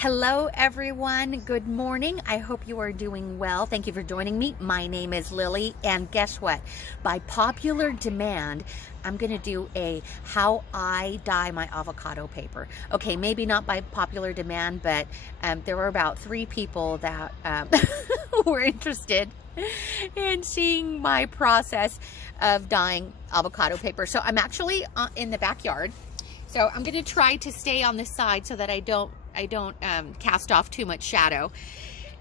Hello everyone, good morning. I hope you are doing well. Thank you for joining me. My name is Lily, and guess what? By popular demand, I'm gonna do a how I dye my avocado paper. Okay, maybe not by popular demand, but there were about 3 people that were interested in seeing my process of dyeing avocado paper. So I'm actually in the backyard. So I'm gonna try to stay on this side so that I don't cast off too much shadow.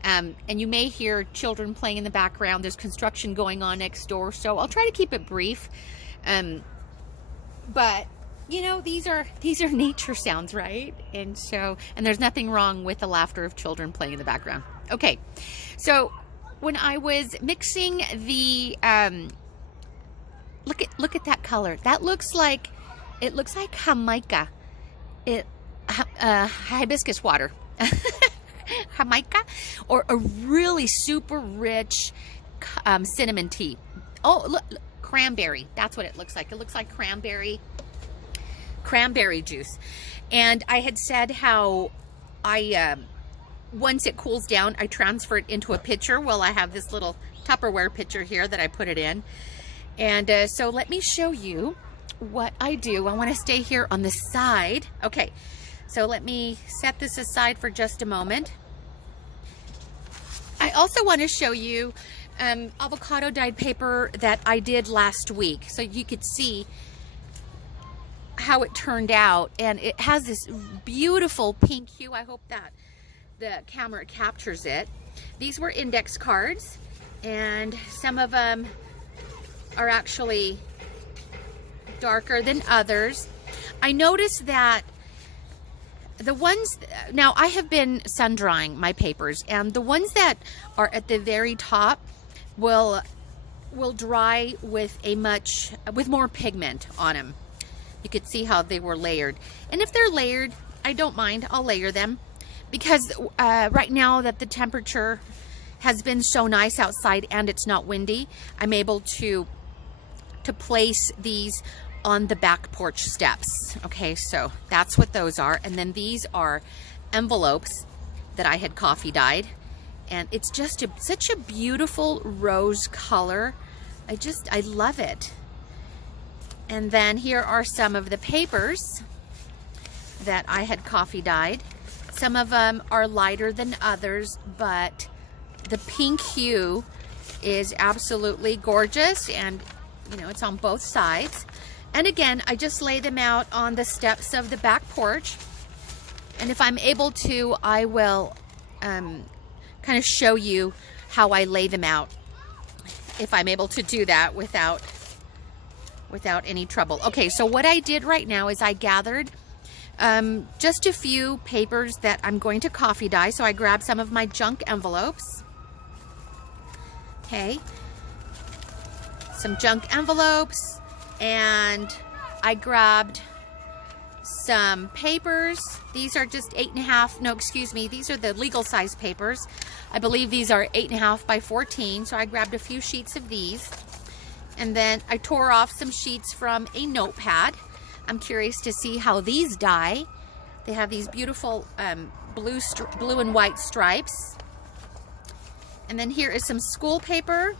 And you may hear children playing in the background. There's construction going on next door, so I'll try to keep it brief. But you know, these are nature sounds, right? And there's nothing wrong with the laughter of children playing in the background. Okay, so when I was mixing the look at that color. That looks like Jamaica. Hibiscus water. Jamaica, or a really super rich cinnamon tea. Oh, look, cranberry. That's what it looks like. It looks like cranberry juice. And I had said how I once it cools down, I transfer it into a pitcher. Well, I have this little Tupperware pitcher here that I put it in. And so let me show you what I do. I want to stay here on the side. Okay, so let me set this aside for just a moment. I also want to show you avocado dyed paper that I did last week, so you could see how it turned out. And it has this beautiful pink hue. I hope that the camera captures it. These were index cards, and some of them are actually darker than others. I noticed that the ones, now I have been sun drying my papers, and the ones that are at the very top will dry with more pigment on them. You could see how they were layered. And if they're layered, I don't mind, I'll layer them, because right now that the temperature has been so nice outside and it's not windy, I'm able to place these on the back porch steps. Okay, so that's what those are. And then these are envelopes that I had coffee dyed, and it's just such a beautiful rose color. I love it. And then here are some of the papers that I had coffee dyed. Some of them are lighter than others, but the pink hue is absolutely gorgeous, and you know, it's on both sides. And again, I just lay them out on the steps of the back porch. And if I'm able to, I will kind of show you how I lay them out, if I'm able to do that without any trouble. Okay, so what I did right now is I gathered just a few papers that I'm going to coffee dye. So I grabbed some of my junk envelopes. Okay, some junk envelopes. And I grabbed some papers. These are just 8.5, no, excuse me, these are the legal size papers. I believe these are 8.5 by 14, so I grabbed a few sheets of these. And then I tore off some sheets from a notepad. I'm curious to see how these dye. They have these beautiful blue and white stripes. And then here is some school paper.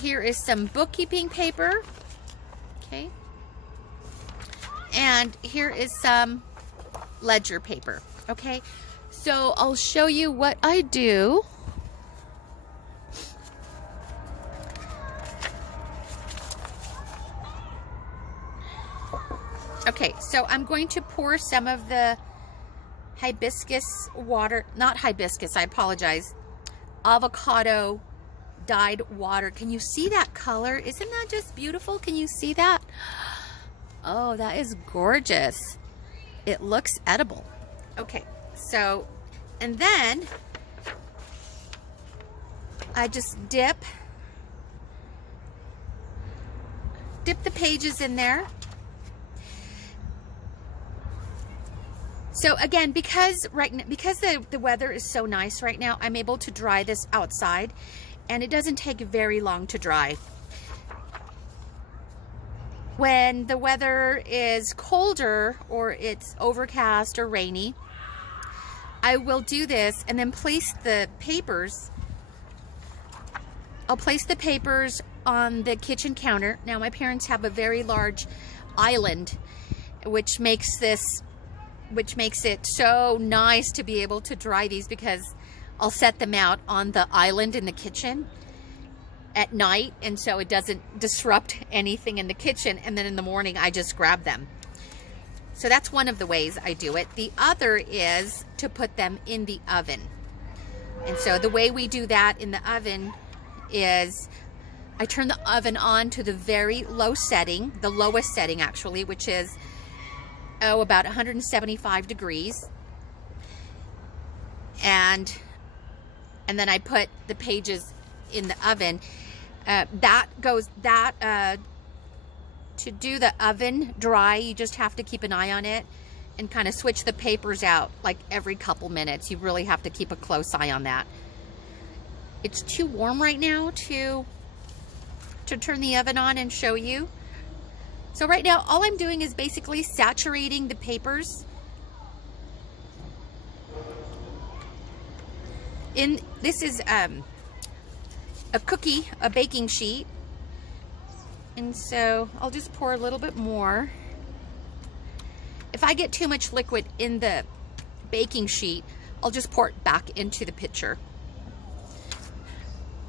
Here is some bookkeeping paper. Okay. And here is some ledger paper. Okay. So I'll show you what I do. Okay, so I'm going to pour some of the hibiscus water, not hibiscus, I apologize, avocado dyed water. Can you see that color? Isn't that just beautiful? Can you see that? Oh, that is gorgeous. It looks edible. Okay, so, and then I just dip the pages in there. So again, because the weather is so nice right now, I'm able to dry this outside, and it doesn't take very long to dry. when the weather is colder or it's overcast or rainy, I will do this and then place the papers. I'll place the papers on the kitchen counter. Now my parents have a very large island, which makes it so nice to be able to dry these, because I'll set them out on the island in the kitchen at night, and so it doesn't disrupt anything in the kitchen, and then in the morning I just grab them. So that's one of the ways I do it. The other is to put them in the oven. And so the way we do that in the oven is I turn the oven on to the very low setting, the lowest setting actually, which is about 175 degrees. And then I put the pages in the oven. To do the oven dry, you just have to keep an eye on it and kind of switch the papers out like every couple minutes. You really have to keep a close eye on that. It's too warm right now to turn the oven on and show you. So right now, all I'm doing is basically saturating the papers. This is a baking sheet. And so I'll just pour a little bit more. If I get too much liquid in the baking sheet, I'll just pour it back into the pitcher.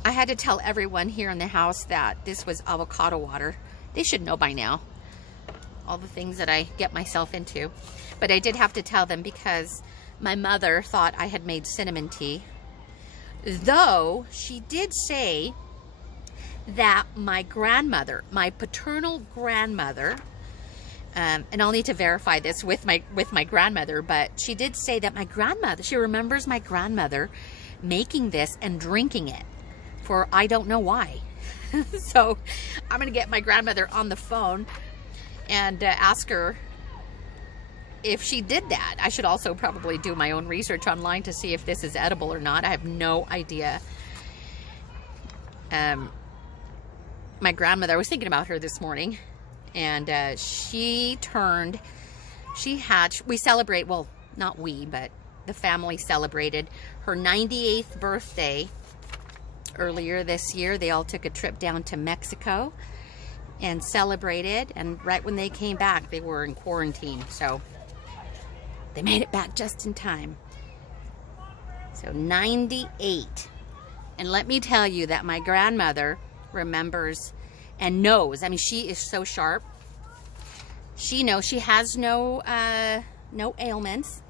I had to tell everyone here in the house that this was avocado water. They should know by now all the things that I get myself into. But I did have to tell them because my mother thought I had made cinnamon tea. Though she did say that my grandmother, my paternal grandmother, and I'll need to verify this with my grandmother, but she did say that my grandmother, she remembers my grandmother making this and drinking it for I don't know why. So I'm gonna get my grandmother on the phone and ask her if she did that. I should also probably do my own research online to see if this is edible or not. I have no idea. My grandmother, I was thinking about her this morning, and we celebrate, well, not we, but the family celebrated her 98th birthday earlier this year. They all took a trip down to Mexico and celebrated, and right when they came back, they were in quarantine, so they made it back just in time. So 98. And let me tell you that my grandmother remembers and knows. I mean, she is so sharp. She knows. She has no ailments,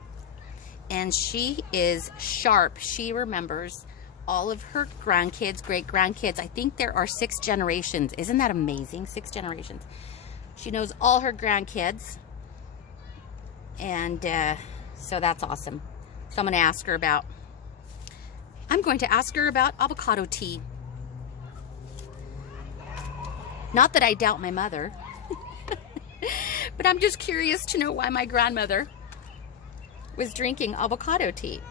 and she is sharp. She remembers all of her grandkids, great grandkids. I think there are 6 generations. Isn't that amazing? 6 generations. She knows all her grandkids, and so that's awesome. So I'm going to ask her about avocado tea. Not that I doubt my mother, but I'm just curious to know why my grandmother was drinking avocado tea.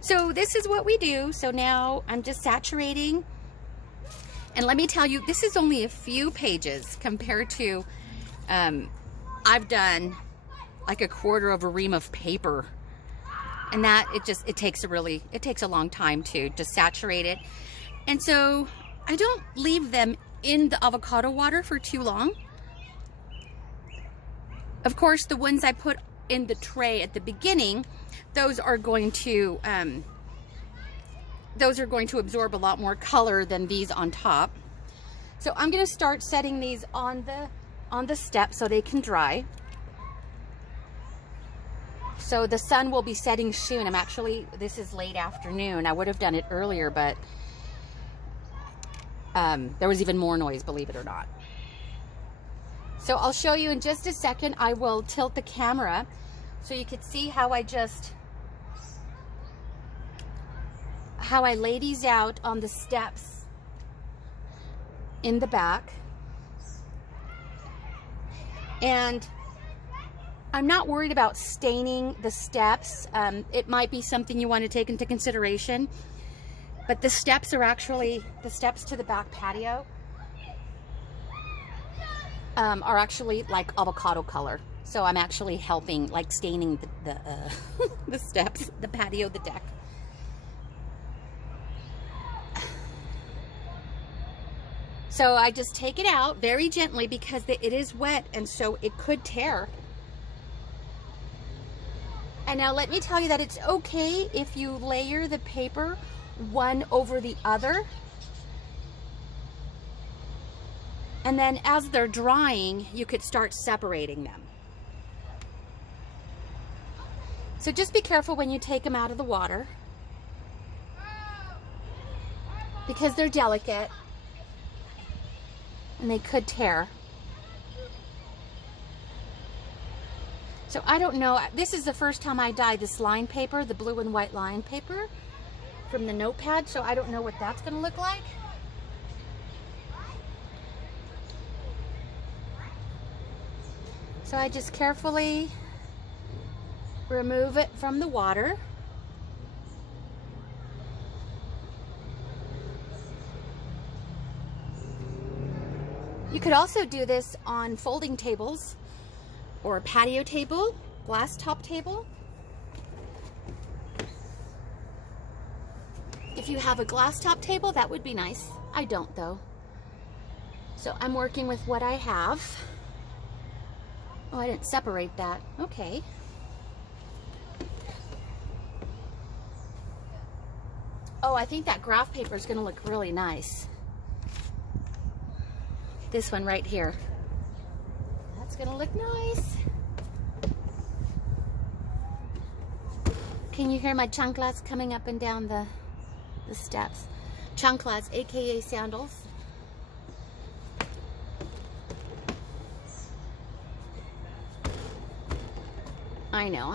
So this is what we do. So now I'm just saturating. And let me tell you, this is only a few pages compared to, I've done like a quarter of a ream of paper. And that, it takes a long time to just saturate it. And so I don't leave them in the avocado water for too long. Of course, the ones I put in the tray at the beginning, those are going to absorb a lot more color than these on top. So I'm going to start setting these on the step so they can dry. So the sun will be setting soon. This is late afternoon. I would have done it earlier, but there was even more noise, believe it or not. So I'll show you in just a second. I will tilt the camera so you can see how I lay these out on the steps in the back. And I'm not worried about staining the steps. It might be something you want to take into consideration. But the steps are actually the steps to the back patio. are actually like avocado color. So I'm actually helping, like staining the the steps, the patio, the deck. So I just take it out very gently because it is wet and so it could tear. And now let me tell you that it's okay if you layer the paper one over the other. And then as they're drying, you could start separating them. So just be careful when you take them out of the water because they're delicate and they could tear. So I don't know, this is the first time I dyed this line paper, the blue and white line paper from the notepad, so I don't know what that's gonna look like. So I just carefully remove it from the water. You could also do this on folding tables or a patio table, glass top table. If you have a glass top table, that would be nice. I don't though. So I'm working with what I have. Oh, I didn't separate that. Okay. Oh, I think that graph paper is going to look really nice. This one right here. That's going to look nice. Can you hear my chanclas coming up and down the steps? Chanclas, aka sandals. I know,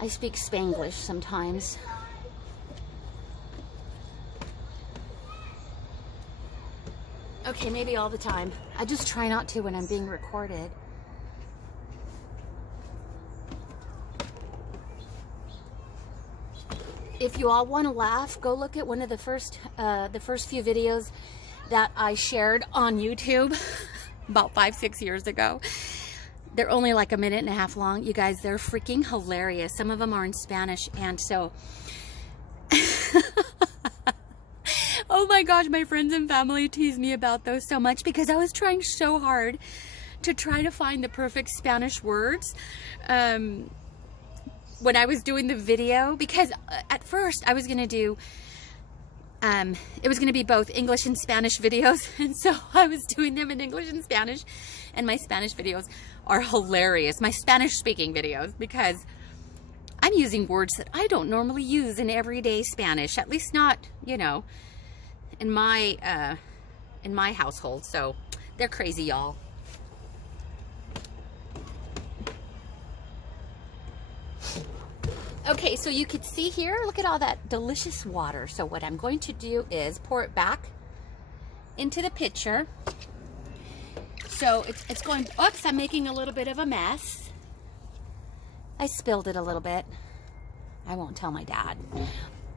I speak Spanglish sometimes. Okay, maybe all the time. I just try not to when I'm being recorded. If you all want to laugh, go look at one of the first few videos that I shared on YouTube about 5-6 years ago. They're only like a minute and a half long. You guys, they're freaking hilarious. Some of them are in Spanish, and so oh my gosh, my friends and family tease me about those so much because I was trying so hard to try to find the perfect Spanish words when I was doing the video, because at first I was gonna do it was gonna be both English and Spanish videos, and so I was doing them in English and Spanish, and my Spanish videos are hilarious, my Spanish speaking videos, because I'm using words that I don't normally use in everyday Spanish, at least not, you know, in my household. So they're crazy, y'all. Okay, so you could see here, look at all that delicious water. So what I'm going to do is pour it back into the pitcher. So it's going, oops, I'm making a little bit of a mess. I spilled it a little bit. I won't tell my dad.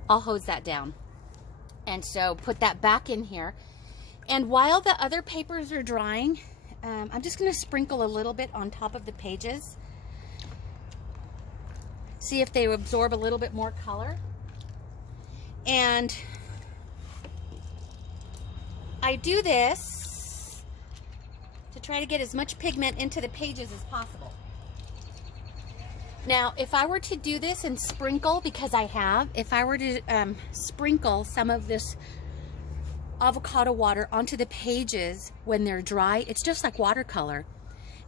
I'll hose that down. And so put that back in here. And while the other papers are drying, I'm just going to sprinkle a little bit on top of the pages. See if they absorb a little bit more color. And I do this to try to get as much pigment into the pages as possible. Now, if I were to do this and sprinkle, because I have, if I were to sprinkle some of this avocado water onto the pages when they're dry, it's just like watercolor.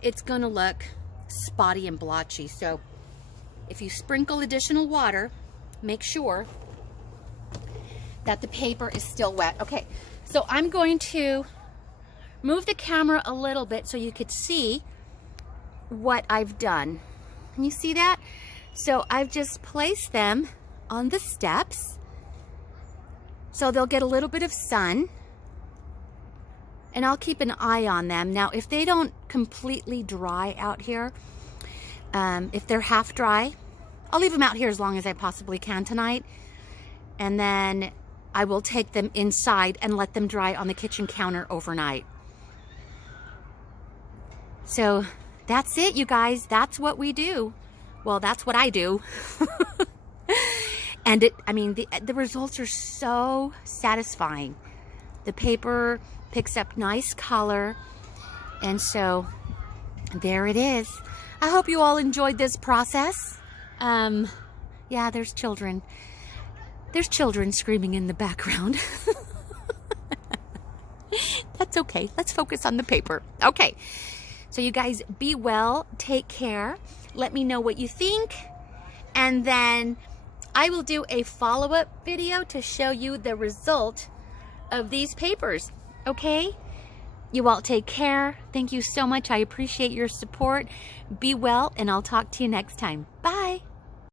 It's gonna look spotty and blotchy. So if you sprinkle additional water, make sure that the paper is still wet. Okay, so I'm going to move the camera a little bit so you could see what I've done. Can you see that? So I've just placed them on the steps so they'll get a little bit of sun, and I'll keep an eye on them. Now, if they don't completely dry out here, if they're half dry, I'll leave them out here as long as I possibly can tonight, and then I will take them inside and let them dry on the kitchen counter overnight. So that's it, you guys. That's what we do. Well, that's what I do. And I mean, the results are so satisfying. The paper picks up nice color. And so there it is. I hope you all enjoyed this process. Yeah, there's children. There's children screaming in the background. That's okay. Let's focus on the paper. Okay. So you guys be well. Take care. Let me know what you think. And then I will do a follow-up video to show you the result of these papers. Okay? You all take care. Thank you so much. I appreciate your support. Be well, and I'll talk to you next time. Bye.